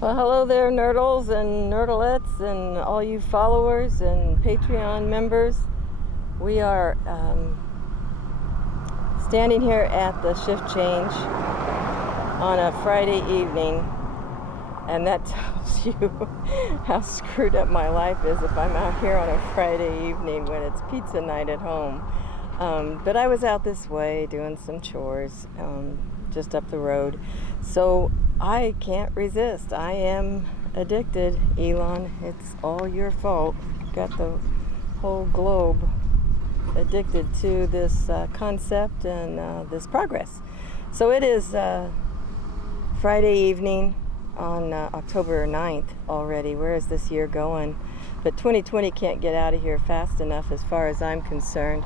Well, hello there, nerdles and nerdalettes and all you followers and Patreon members. We are standing here at the shift change on a Friday evening, and that tells you how screwed up my life is if I'm out here on a Friday evening when it's pizza night at home. But I was out this way doing some chores just up the road, so I can't resist. I am addicted, Elon. It's all your fault. Got the whole globe addicted to this concept and this progress. So it is Friday evening on October 9th already. Where is this year going? But 2020 can't get out of here fast enough as far as I'm concerned.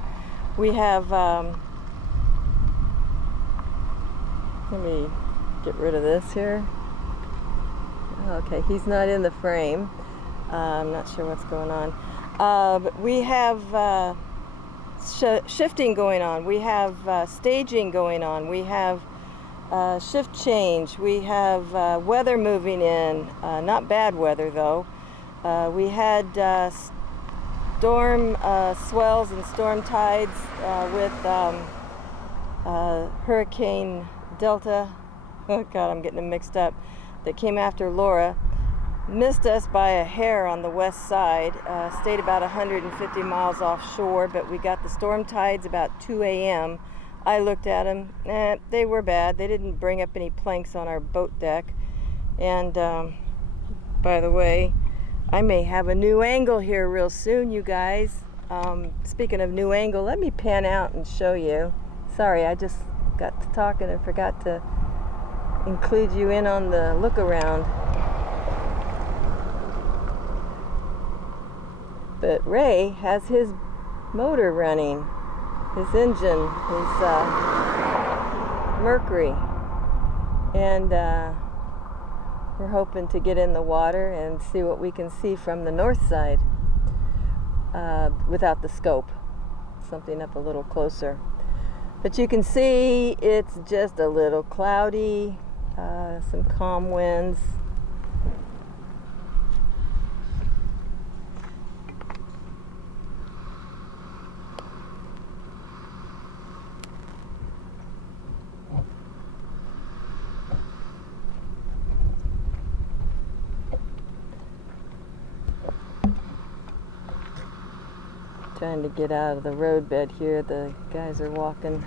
We have, let me get rid of this here. Okay, he's not in the frame. I'm not sure what's going on. But we have shifting going on. We have staging going on. We have shift change. We have weather moving in. Not bad weather though. We had storm swells and storm tides with Hurricane Delta. Oh God, I'm getting them mixed up. That came after Laura. Missed us by a hair on the west side. Stayed about 150 miles offshore, but we got the storm tides about 2 a.m. I looked at them. They were bad. They didn't bring up any planks on our boat deck. And by the way, I may have a new angle here real soon, you guys. Speaking of new angle, let me pan out and show you. Sorry, I just got to talking and forgot to include you in on the look around. But Ray has his motor running, his engine, his Mercury, and we're hoping to get in the water and see what we can see from the north side without the scope, something up a little closer. But you can see it's just a little cloudy, some calm winds. Trying to get out of the roadbed here. The guys are walking.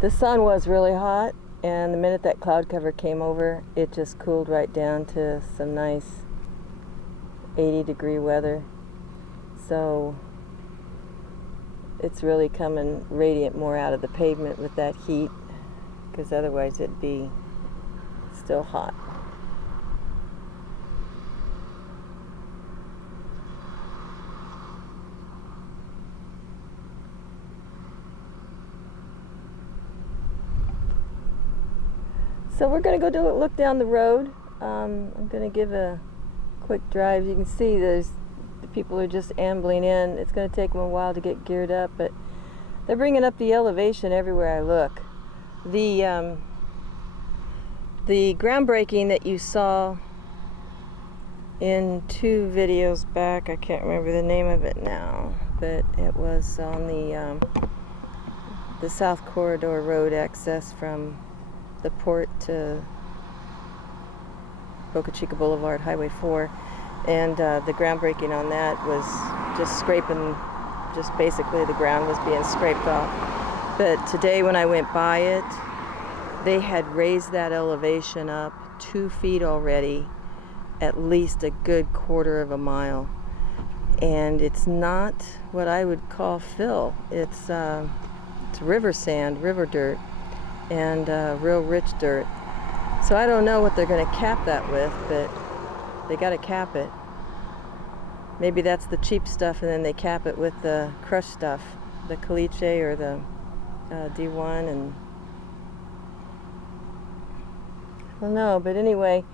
The sun was really hot, and the minute that cloud cover came over, it just cooled right down to some nice 80-degree weather. So it's really coming radiant more out of the pavement with that heat, because otherwise it'd be still hot. So we're going to go look down the road. I'm going to give a quick drive. You can see the people are just ambling in. It's going to take them a while to get geared up, but they're bringing up the elevation everywhere I look. The groundbreaking that you saw in 2 videos back, I can't remember the name of it now, but it was on the South Corridor Road access from the port to Boca Chica Boulevard, Highway 4, and the groundbreaking on that was just scraping, just basically the ground was being scraped off. But today when I went by it, they had raised that elevation up 2 feet already, at least a good quarter of a mile. And it's not what I would call fill. It's river sand, river dirt, and real rich dirt. So I don't know what they're going to cap that with, but they got to cap it. Maybe that's the cheap stuff, and then they cap it with the crushed stuff, the caliche or the D1, and I don't know. But anyway,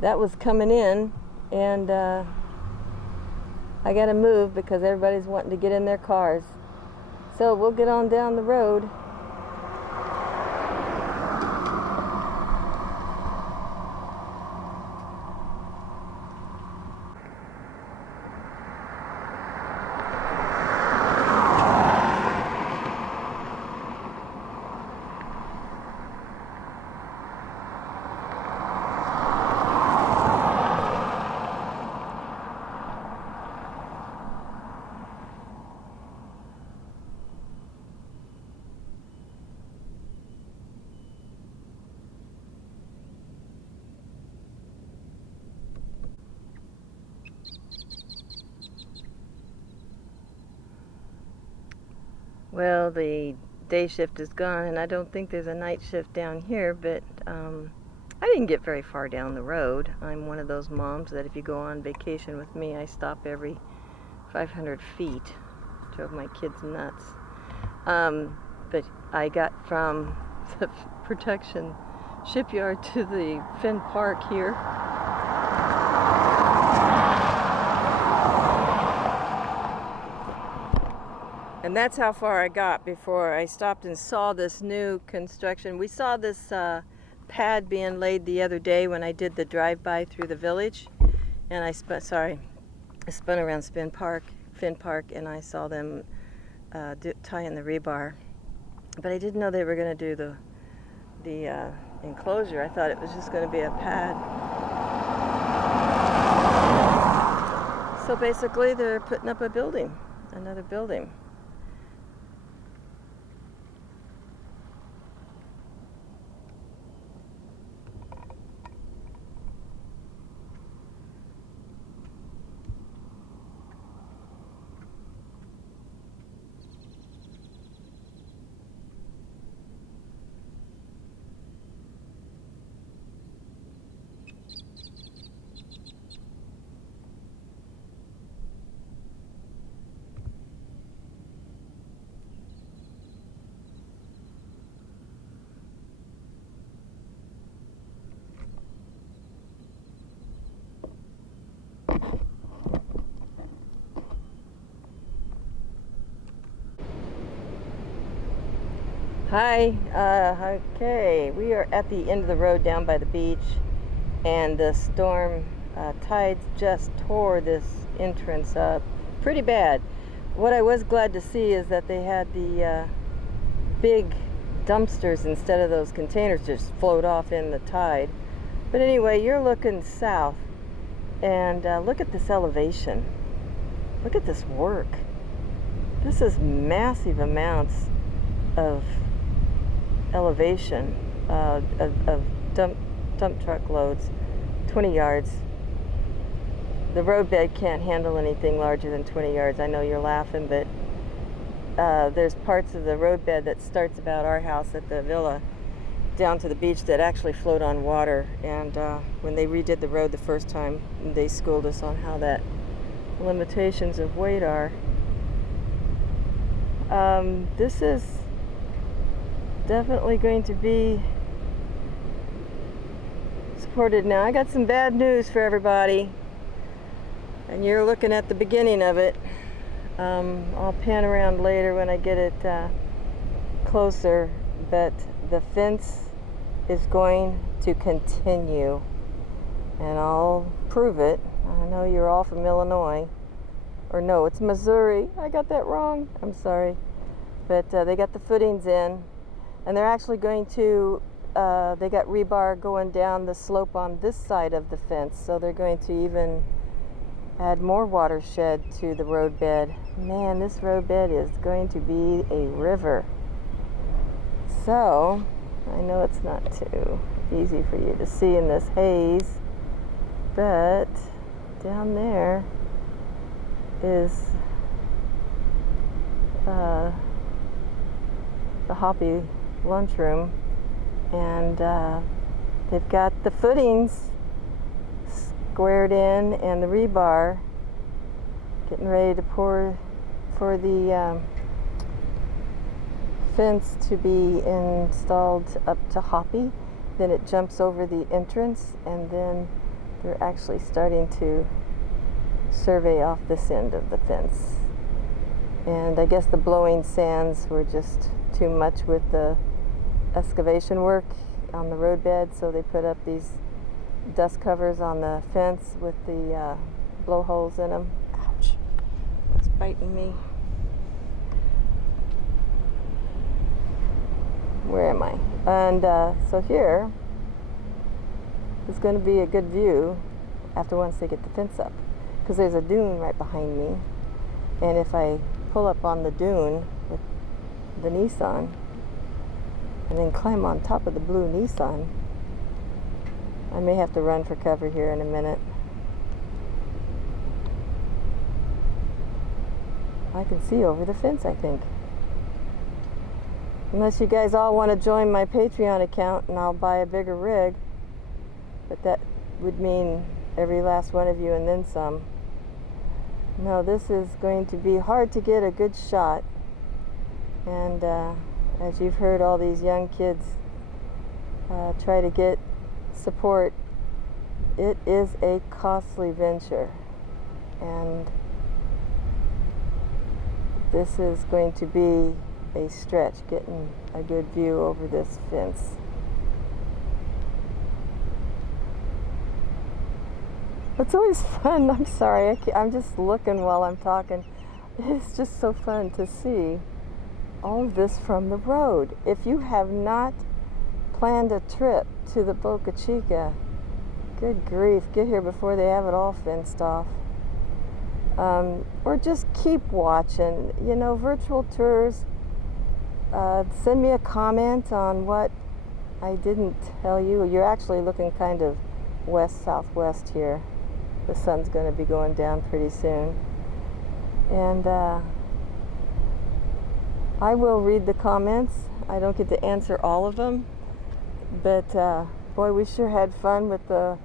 that was coming in, and I gotta move because everybody's wanting to get in their cars. So we'll get on down the road. Well, the day shift is gone, and I don't think there's a night shift down here, but I didn't get very far down the road. I'm one of those moms that if you go on vacation with me, I stop every 500 feet. Drove my kids nuts. But I got from the protection shipyard to the Finn Park here. And that's how far I got before I stopped and saw this new construction. We saw this pad being laid the other day when I did the drive-by through the village. And I spun around Finn Park, and I saw them tie in the rebar. But I didn't know they were going to do the enclosure. I thought it was just going to be a pad. So basically they're putting up a building, another building. Hi, okay, we are at the end of the road down by the beach, and the storm tides just tore this entrance up pretty bad. What I was glad to see is that they had the big dumpsters instead of those containers just float off in the tide. But anyway, you're looking south, and look at this elevation. Look at this work. This is massive amounts of elevation of dump truck loads, 20 yards. The roadbed can't handle anything larger than 20 yards. I know you're laughing, but there's parts of the roadbed that starts about our house at the villa down to the beach that actually float on water. And when they redid the road the first time, they schooled us on how that limitations of weight are. This is definitely going to be supported now. I got some bad news for everybody, and you're looking at the beginning of it. I'll pan around later when I get it closer, but the fence is going to continue, and I'll prove it. I know you're all from Illinois, or no, it's Missouri. I got that wrong. I'm sorry. But they got the footings in, and they're actually going to, they got rebar going down the slope on this side of the fence, so they're going to even add more watershed to the roadbed. Man, this roadbed is going to be a river. So, I know it's not too easy for you to see in this haze, but down there is the Hoppy lunchroom, and they've got the footings squared in and the rebar, Getting ready to pour for the fence to be installed up to Hoppy. Then it jumps over the entrance, and then they're actually starting to survey off this end of the fence. And I guess the blowing sands were just too much with the excavation work on the roadbed, so they put up these dust covers on the fence with the blowholes in them. Ouch, it's biting me. Where am I? And so here is going to be a good view after once they get the fence up, because there's a dune right behind me, and if I pull up on the dune with the Nissan and then climb on top of the blue Nissan, I may have to run for cover here in a minute. I can see over the fence, I think. Unless you guys all want to join my Patreon account and I'll buy a bigger rig. But that would mean every last one of you and then some. No, this is going to be hard to get a good shot. And as you've heard all these young kids try to get support, it is a costly venture. And this is going to be a stretch, getting a good view over this fence. It's always fun. I'm sorry, I'm just looking while I'm talking. It's just so fun to see all of this from the road. If you have not planned a trip to the Boca Chica, good grief, get here before they have it all fenced off. Or just keep watching. You know, virtual tours. Send me a comment on what I didn't tell you. You're actually looking kind of west-southwest here. The sun's going to be going down pretty soon. And I will read the comments. I don't get to answer all of them. But boy, we sure had fun with the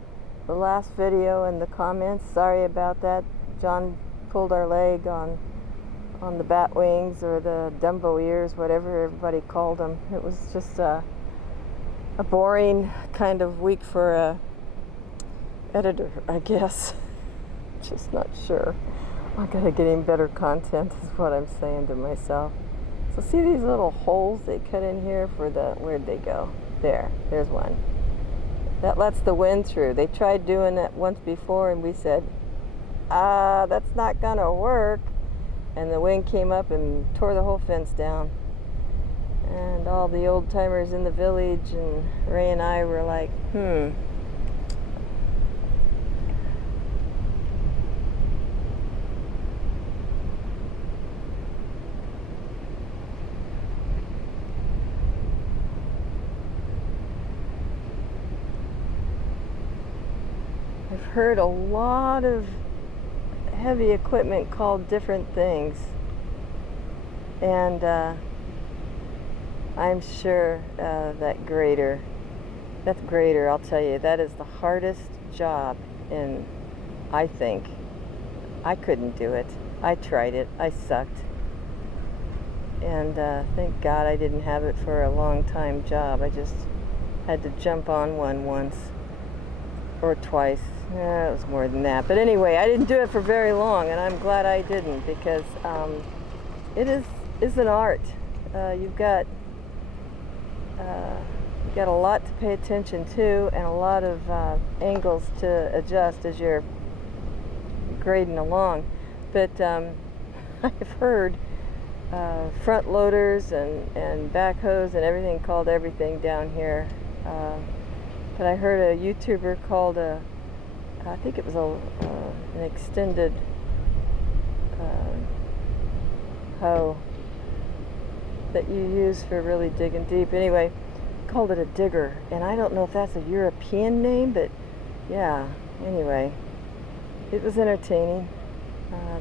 last video and the comments. Sorry about that. John pulled our leg on the bat wings or the Dumbo ears, whatever everybody called them. It was just a boring kind of week for a editor, I guess. Just not sure. I gotta get him better content is what I'm saying to myself. So see these little holes they cut in here for the, where'd they go? There's one. That lets the wind through. They tried doing that once before and we said, that's not gonna work. And the wind came up and tore the whole fence down. And all the old timers in the village and Ray and I were like, I've heard a lot of heavy equipment called different things, and I'm sure that grader, I'll tell you, that is the hardest job in, I think. I couldn't do it. I tried it. I sucked. And thank God I didn't have it for a long time job. I just had to jump on one once or twice. It was more than that. But anyway, I didn't do it for very long, and I'm glad I didn't, because it is an art. You've got a lot to pay attention to and a lot of angles to adjust as you're grading along. But I've heard front loaders and backhoes and everything called everything down here. But I heard a YouTuber called I think it was an extended hoe that you use for really digging deep. Anyway, called it a digger, and I don't know if that's a European name, but yeah, anyway, it was entertaining.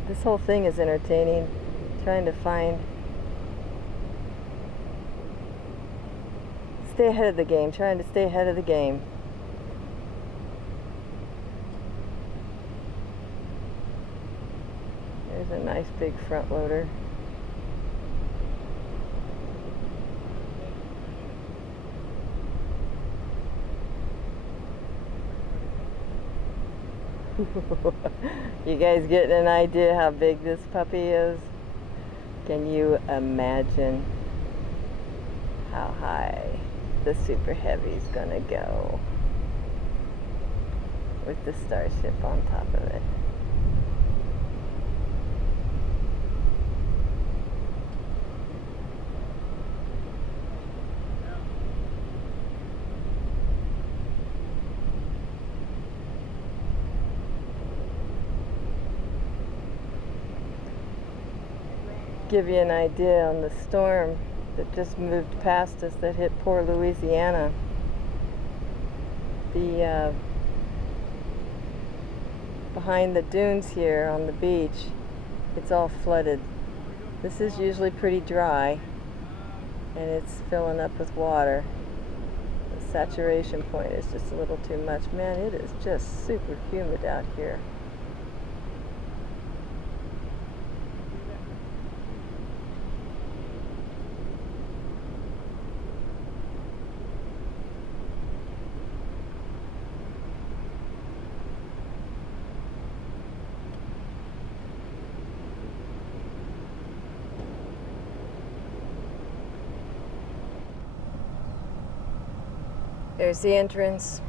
This whole thing is entertaining, trying to stay ahead of the game, trying to stay ahead of the game. There's a nice big front loader. You guys getting an idea how big this puppy is? Can you imagine how high the Super Heavy's gonna go with the Starship on top of it? Give you an idea on the storm that just moved past us that hit poor Louisiana. The behind the dunes here on the beach, it's all flooded. This is usually pretty dry, and it's filling up with water. The saturation point is just a little too much. Man, it is just super humid out here. There's the entrance.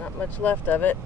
Not much left of it.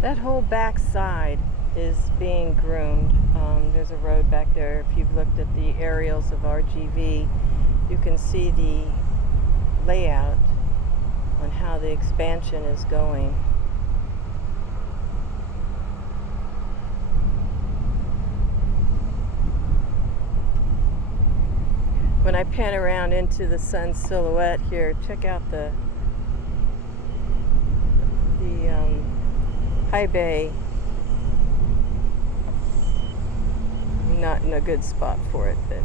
That whole back side is being groomed. There's a road back there. If you've looked at the aerials of RGV, you can see the layout on how the expansion is going. When I pan around into the sun silhouette here, check out the high bay. Not in a good spot for it, but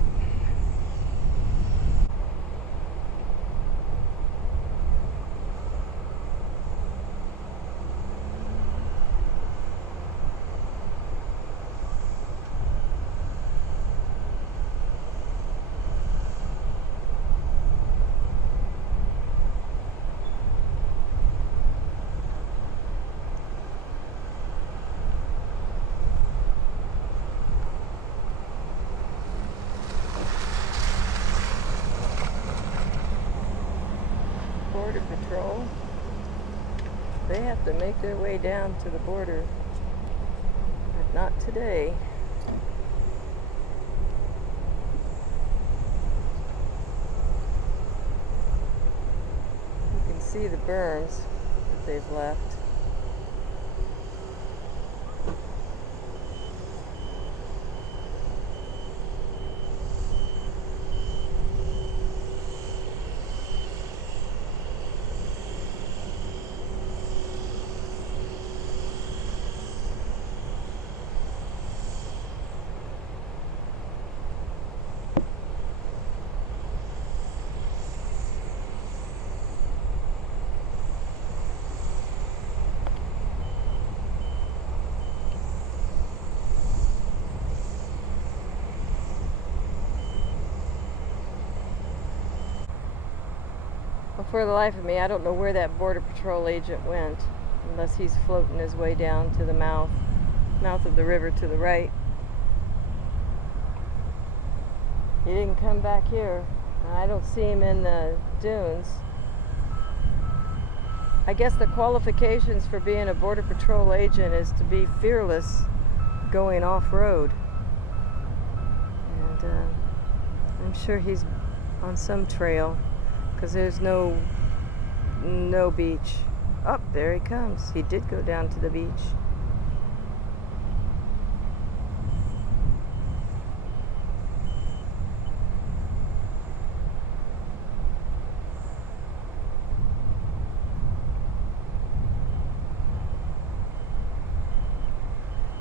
Border Patrol, they have to make their way down to the border, but not today. You can see the berms that they've left. Well, for the life of me, I don't know where that Border Patrol agent went, unless he's floating his way down to the mouth of the river to the right. He didn't come back here. I don't see him in the dunes. I guess the qualifications for being a Border Patrol agent is to be fearless going off-road. And I'm sure he's on some trail, because there's no beach. Oh, there he comes. He did go down to the beach.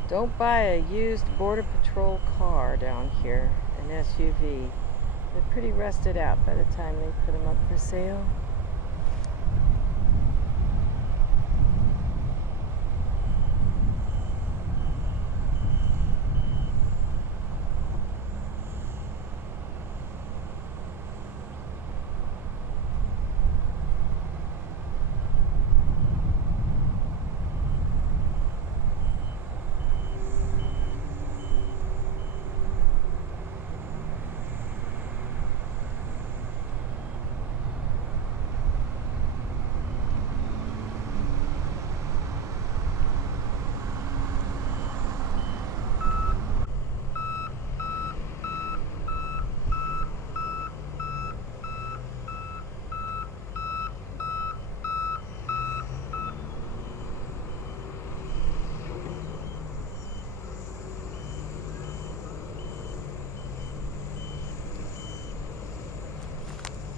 Don't buy a used Border Patrol car down here, an SUV. They're pretty rusted out by the time they put them up for sale.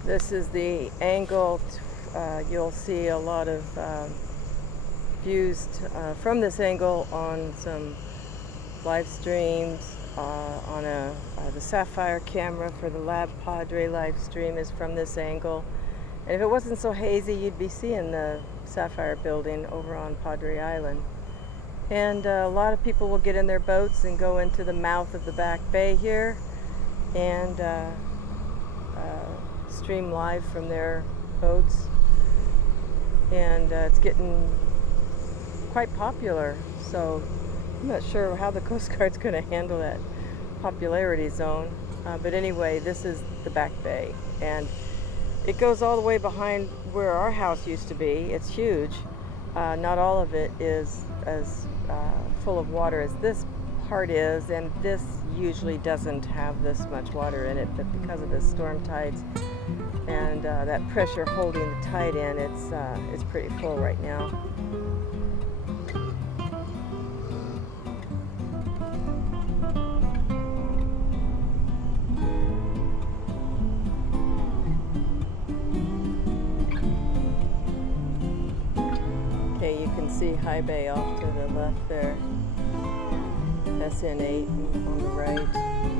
This is the angle. You'll see a lot of views from this angle on some live streams. On the Sapphire camera for the Lab Padre live stream is from this angle. And if it wasn't so hazy, you'd be seeing the Sapphire building over on Padre Island. And a lot of people will get in their boats and go into the mouth of the back bay here and stream live from their boats. And it's getting quite popular. So I'm not sure how the Coast Guard's going to handle that popularity zone. But anyway, this is the back bay. And it goes all the way behind where our house used to be. It's huge. Not all of it is as full of water as this part is, and this usually doesn't have this much water in it, but because of the storm tides and that pressure holding the tide in, it's pretty full right now. Okay, you can see High Bay off to the left there. SN8 on the right.